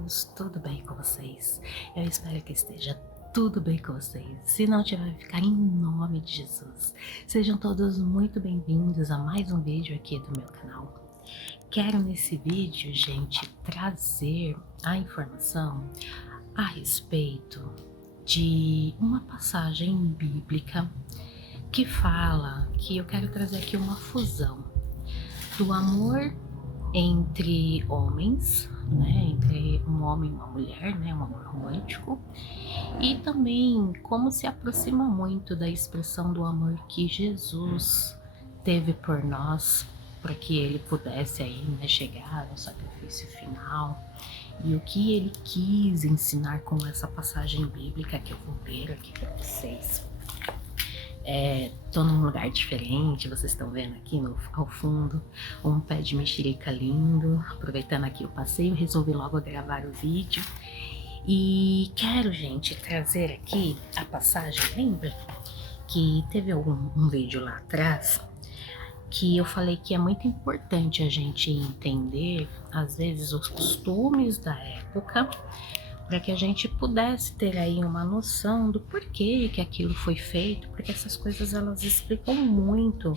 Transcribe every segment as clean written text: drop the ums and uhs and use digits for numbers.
irmãos, tudo bem com vocês? Eu espero que esteja tudo bem com vocês. Se não tiver, vai ficar em nome de Jesus. Sejam todos muito bem-vindos a mais um vídeo aqui do meu canal. Quero nesse vídeo, gente, trazer a informação a respeito de uma passagem bíblica que fala que eu quero trazer aqui uma fusão do amor entre homens, né, entre um homem e uma mulher, né, um amor romântico, e também como se aproxima muito da expressão do amor que Jesus teve por nós, para que ele pudesse aí, né, chegar ao sacrifício final, e o que ele quis ensinar com essa passagem bíblica que eu vou ler aqui para vocês. Tô num lugar diferente, vocês estão vendo aqui ao fundo um pé de mexerica lindo. Aproveitando aqui o passeio, resolvi logo gravar o vídeo. E quero, gente, trazer aqui a passagem. Lembra que teve um vídeo lá atrás que eu falei que é muito importante a gente entender, às vezes, os costumes da época, para que a gente pudesse ter aí uma noção do porquê que aquilo foi feito, porque essas coisas elas explicam muito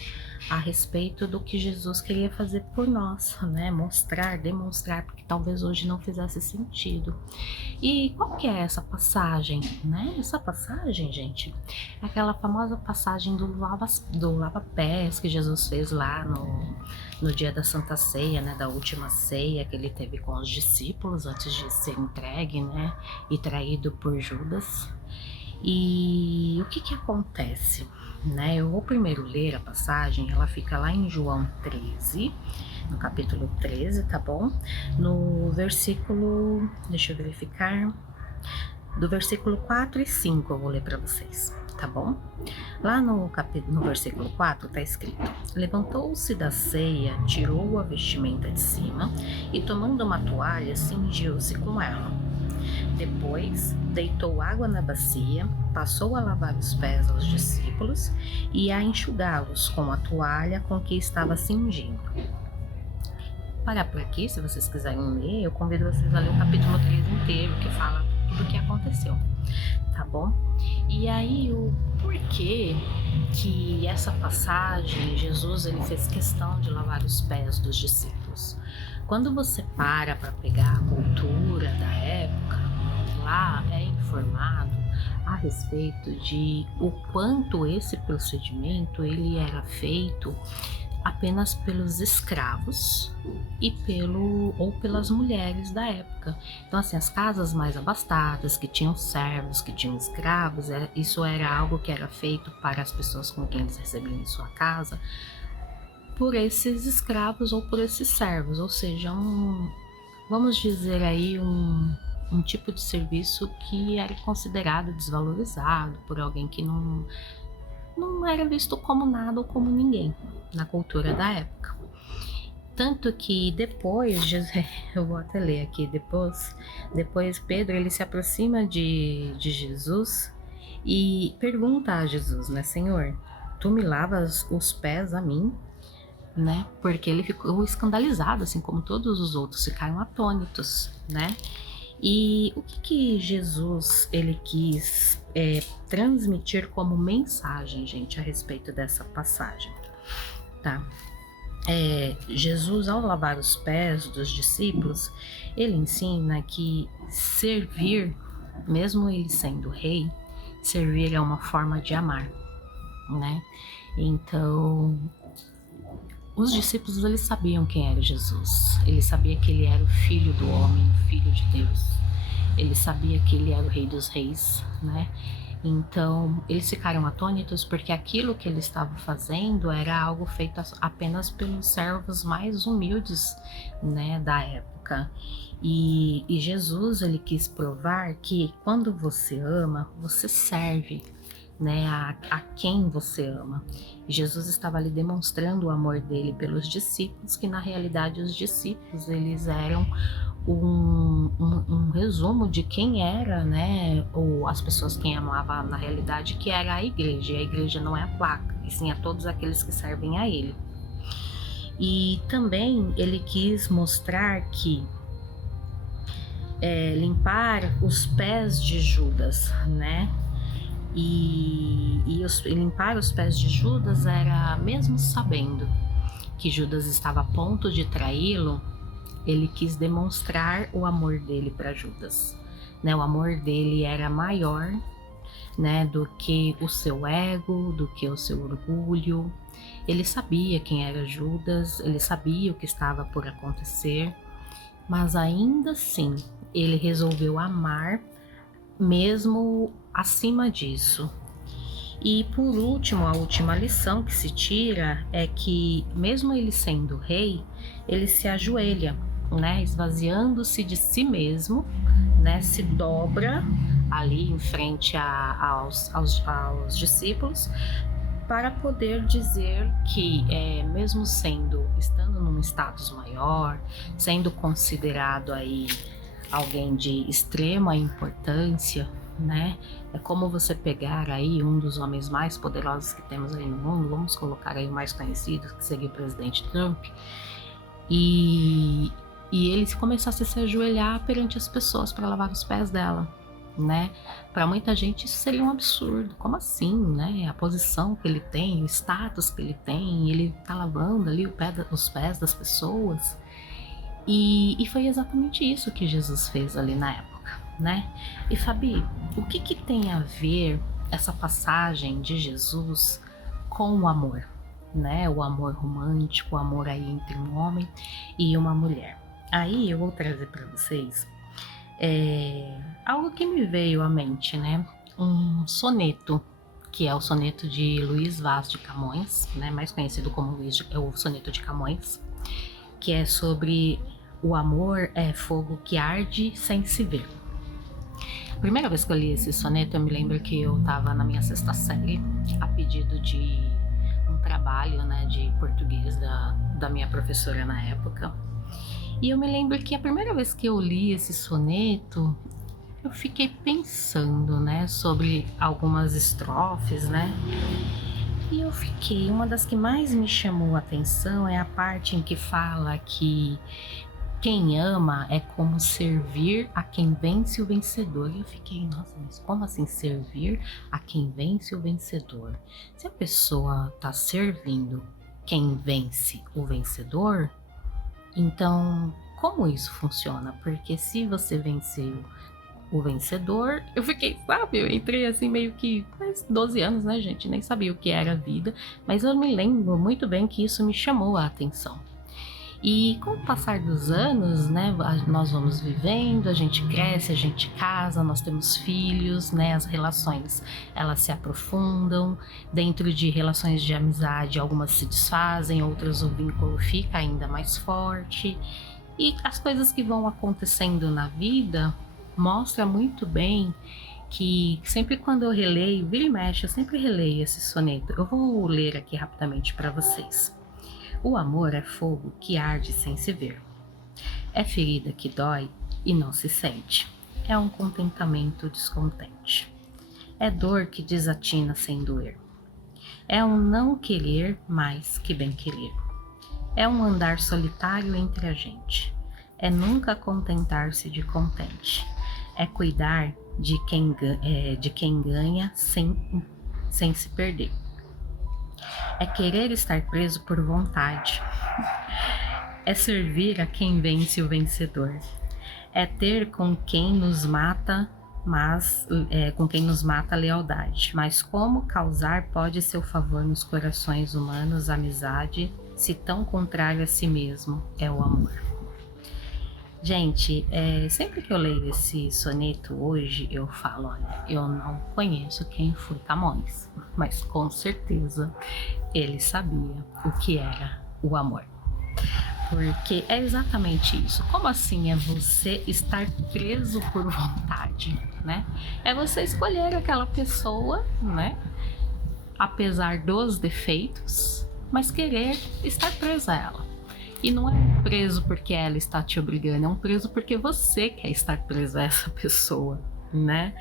a respeito do que Jesus queria fazer por nós, né? Mostrar, demonstrar, porque talvez hoje não fizesse sentido. E qual que é essa passagem, né? Essa passagem, gente, é aquela famosa passagem do lava-pés que Jesus fez lá no dia da Santa Ceia, né? Da última ceia que ele teve com os discípulos antes de ser entregue, né? E traído por Judas. E o que acontece, né? Eu vou primeiro ler a passagem, ela fica lá em João 13, no capítulo 13, tá bom? No versículo, deixa eu verificar, do versículo 4 e 5 eu vou ler para vocês, tá bom? Lá no versículo 4 tá escrito: levantou-se da ceia, tirou a vestimenta de cima e, tomando uma toalha, cingiu-se com ela. Depois, deitou água na bacia, passou a lavar os pés aos discípulos e a enxugá-los com a toalha com que estava cingindo. Parar por aqui, se vocês quiserem ler, eu convido vocês a ler o capítulo 3 inteiro, que fala tudo o que aconteceu, tá bom? E aí, o porquê que essa passagem, Jesus ele fez questão de lavar os pés dos discípulos? Quando você para pegar a cultura da época, lá é informado a respeito de o quanto esse procedimento ele era feito apenas pelos escravos e pelas mulheres da época. Então, assim, as casas mais abastadas, que tinham servos, que tinham escravos, isso era algo que era feito para as pessoas com quem eles recebiam em sua casa, por esses escravos ou por esses servos, ou seja, vamos dizer aí um tipo de serviço que era considerado desvalorizado por alguém que não era visto como nada ou como ninguém na cultura da época. Tanto que depois, eu vou até ler aqui, depois Pedro ele se aproxima de Jesus e pergunta a Jesus, né, Senhor, tu me lavas os pés a mim? Né? Porque ele ficou escandalizado, assim como todos os outros ficaram atônitos, né? E o que Jesus ele quis transmitir como mensagem, gente, a respeito dessa passagem, tá? Jesus, ao lavar os pés dos discípulos, ele ensina que servir, mesmo ele sendo rei, servir é uma forma de amar, né? Então, os discípulos eles sabiam quem era Jesus, ele sabia que ele era o filho do homem, o filho de Deus, ele sabia que ele era o rei dos reis, né? Então eles ficaram atônitos porque aquilo que ele estava fazendo era algo feito apenas pelos servos mais humildes, né, da época. E Jesus ele quis provar que quando você ama, você serve, né, a quem você ama. Jesus estava ali demonstrando o amor dele pelos discípulos, que na realidade os discípulos eles eram um resumo de quem era, né, ou as pessoas quem amava na realidade, que era a igreja. E a igreja não é a placa, e sim a todos aqueles que servem a ele. E também ele quis mostrar que limpar os pés de Judas, né? E limpar os pés de Judas era, mesmo sabendo que Judas estava a ponto de traí-lo, ele quis demonstrar o amor dele para Judas, né? O amor dele era maior, né, do que o seu ego, do que o seu orgulho. Ele sabia quem era Judas, ele sabia o que estava por acontecer, mas ainda assim ele resolveu amar mesmo acima disso. E por último, a última lição que se tira é que, mesmo ele sendo rei, ele se ajoelha, né, esvaziando-se de si mesmo, né, se dobra ali em frente aos discípulos, para poder dizer que, mesmo estando num status maior, sendo considerado aí alguém de extrema importância, né? É como você pegar aí um dos homens mais poderosos que temos aí no mundo, vamos colocar aí o mais conhecido, que seria o presidente Trump, e ele começasse a se ajoelhar perante as pessoas para lavar os pés dela, né? Para muita gente isso seria um absurdo. Como assim, né? A posição que ele tem, o status que ele tem, ele tá lavando ali os pés das pessoas. E foi exatamente isso que Jesus fez ali na época, né? E Fabi, o que tem a ver essa passagem de Jesus com o amor, né? O amor romântico, o amor aí entre um homem e uma mulher. Aí eu vou trazer para vocês algo que me veio à mente, né? Um soneto, que é o soneto de Luís Vaz de Camões, né? Mais conhecido como o soneto de Camões, que é sobre o amor é fogo que arde sem se ver. A primeira vez que eu li esse soneto, eu me lembro que eu estava na minha 6ª série, a pedido de um trabalho, né, de português da minha professora na época. E eu me lembro que a primeira vez que eu li esse soneto, eu fiquei pensando, né, sobre algumas estrofes, né? E uma das que mais me chamou a atenção é a parte em que fala que quem ama é como servir a quem vence o vencedor. E eu fiquei, nossa, mas como assim servir a quem vence o vencedor? Se a pessoa está servindo quem vence o vencedor, então como isso funciona? Porque se você venceu o vencedor, eu fiquei, sabe, eu entrei assim meio que faz 12 anos, né, gente? Nem sabia o que era a vida, mas eu me lembro muito bem que isso me chamou a atenção. E com o passar dos anos, né, nós vamos vivendo, a gente cresce, a gente casa, nós temos filhos, né, as relações, elas se aprofundam. Dentro de relações de amizade, algumas se desfazem, outras o vínculo fica ainda mais forte. E as coisas que vão acontecendo na vida mostra muito bem que sempre quando eu releio, vira e mexe, eu sempre releio esse soneto. Eu vou ler aqui rapidamente para vocês. O amor é fogo que arde sem se ver. É ferida que dói e não se sente. É um contentamento descontente. É dor que desatina sem doer. É um não querer mais que bem querer. É um andar solitário entre a gente. É nunca contentar-se de contente. É cuidar de quem ganha sem se perder. É querer estar preso por vontade. É servir a quem vence o vencedor. É ter com quem nos mata, a lealdade. Mas como causar pode seu favor nos corações humanos amizade, se tão contrário a si mesmo é o amor. Gente, sempre que eu leio esse soneto hoje, eu falo, olha, eu não conheço quem foi Camões, mas com certeza ele sabia o que era o amor. Porque é exatamente isso. Como assim é você estar preso por vontade, né? É você escolher aquela pessoa, né? Apesar dos defeitos, mas querer estar preso a ela. E não é um preso porque ela está te obrigando, é um preso porque você quer estar preso a essa pessoa, né?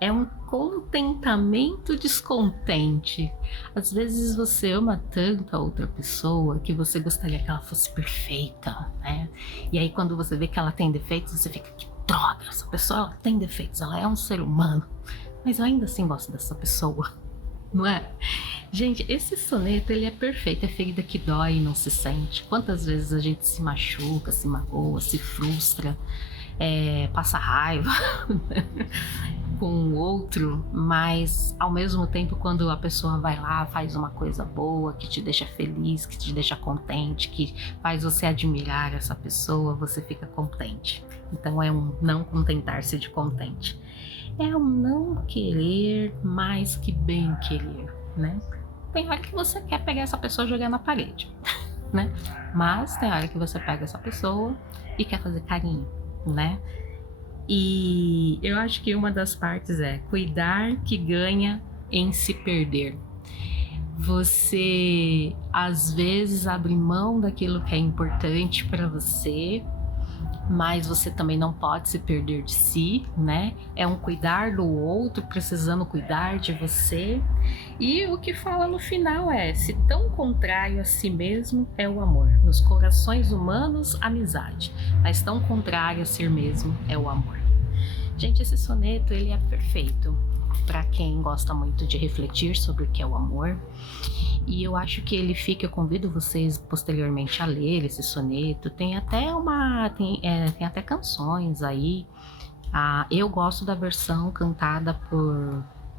É um contentamento descontente. Às vezes você ama tanto a outra pessoa que você gostaria que ela fosse perfeita, né? E aí quando você vê que ela tem defeitos, você fica, que droga, essa pessoa ela tem defeitos, ela é um ser humano, mas eu ainda assim gosto dessa pessoa, não é? Gente, esse soneto ele é perfeito, é ferida que dói e não se sente. Quantas vezes a gente se machuca, se magoa, se frustra, passa raiva com o outro, mas ao mesmo tempo quando a pessoa vai lá, faz uma coisa boa, que te deixa feliz, que te deixa contente, que faz você admirar essa pessoa, você fica contente. Então é um não contentar-se de contente. É um não querer mais que bem querer, né? Tem hora que você quer pegar essa pessoa e jogar na parede, né? Mas tem hora que você pega essa pessoa e quer fazer carinho, né? E eu acho que uma das partes é cuidar que ganha em se perder. Você às vezes abre mão daquilo que é importante para você, mas você também não pode se perder de si, né? É um cuidar do outro precisando cuidar de você. E o que fala no final é: se tão contrário a si mesmo é o amor. Nos corações humanos, amizade, mas tão contrário a si mesmo é o amor. Gente, esse soneto ele é perfeito para quem gosta muito de refletir sobre o que é o amor. E eu acho que ele fica, eu convido vocês posteriormente a ler esse soneto. Tem até tem até canções aí. Eu gosto da versão cantada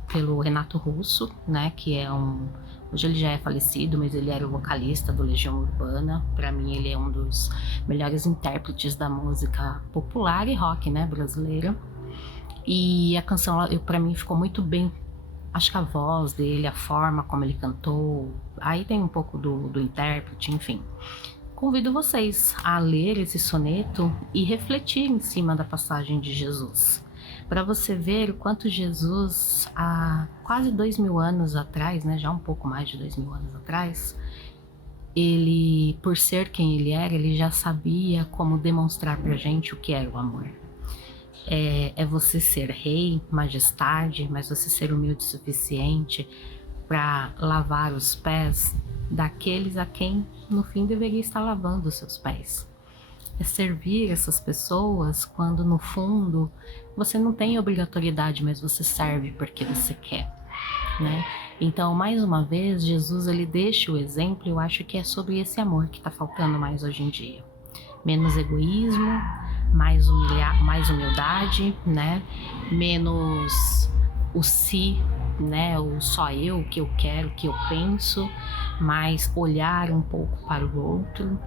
pelo Renato Russo, né? Que é hoje ele já é falecido, mas ele era o vocalista do Legião Urbana. Para mim ele é um dos melhores intérpretes da música popular e rock, né, brasileira. E a canção, para mim, ficou muito bem. Acho que a voz dele, a forma como ele cantou, aí tem um pouco do intérprete, enfim. Convido vocês a ler esse soneto e refletir em cima da passagem de Jesus, para você ver o quanto Jesus, há quase 2000 anos atrás, né, já um pouco mais de 2000 anos atrás, ele, por ser quem ele era, ele já sabia como demonstrar pra gente o que era o amor. É você ser rei, majestade, mas você ser humilde o suficiente para lavar os pés daqueles a quem no fim deveria estar lavando os seus pés. É servir essas pessoas quando no fundo você não tem obrigatoriedade, mas você serve porque você quer, né? Então, mais uma vez, Jesus ele deixa o exemplo. Eu acho que é sobre esse amor que está faltando mais hoje em dia. Menos egoísmo, mais humildade, né? Menos o si, né? O só eu, o que eu quero, o que eu penso, mas olhar um pouco para o outro.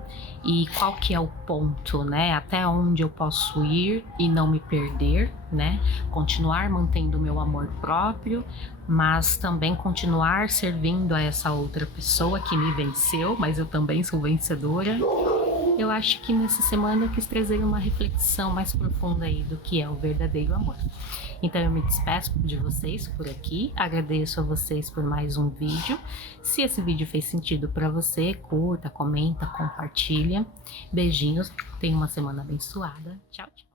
E qual que é o ponto, né? Até onde eu posso ir e não me perder, né? Continuar mantendo o meu amor próprio, mas também continuar servindo a essa outra pessoa que me venceu, mas eu também sou vencedora. Eu acho que nessa semana eu quis trazer uma reflexão mais profunda aí do que é o verdadeiro amor. Então eu me despeço de vocês por aqui, agradeço a vocês por mais um vídeo. Se esse vídeo fez sentido para você, curta, comenta, compartilha. Beijinhos, tenha uma semana abençoada. Tchau, tchau.